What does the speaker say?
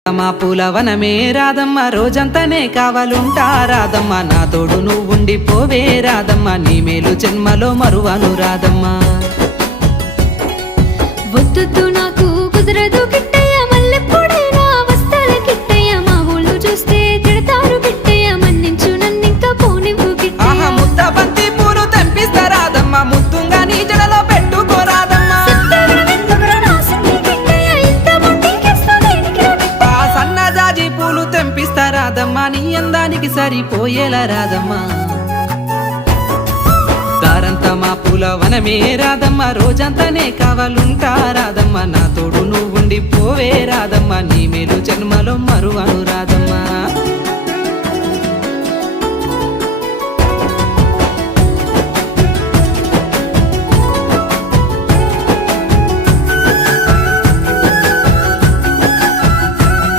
మా పూలవనమే రాధమ్మ రోజంతానే కావాలుంటా రాధమ్మ నా తోడు నువ్వుండి పోవే రాధమ్మ నీ మేలు జన్మలో మరువను రాధమ్మ వద్దు నాకు కుదరదు కిట్టయ్య మల్లెప్పుడైనా వస్తాల కిట్టయ్య మా ఊళ్ళు చూస్తే తిడతారు కిట్టయ్య మన్నించు నన్నింకా పోనివ్వు కిట్టయ్య ముద్ద బంతి పూలు తెంపిస్తా రాధమ్మ ముద్దుంగా నీ జడలో పెట్టుకో రాధమ్మ సన్నజాజి పూలు తెంపిస్తా రాధమ్మ నీ అందానికి సరిపోయేలా రాధమ్మ దారంతా మా పూలవనమే రాధమ్మ రోజంతానే కావాలుంటా రాధమ్మ నా తోడు నువ్వుండి పోవే రాధమ్మ నీ మేలు జన్మలో మరువను రాధమ్మ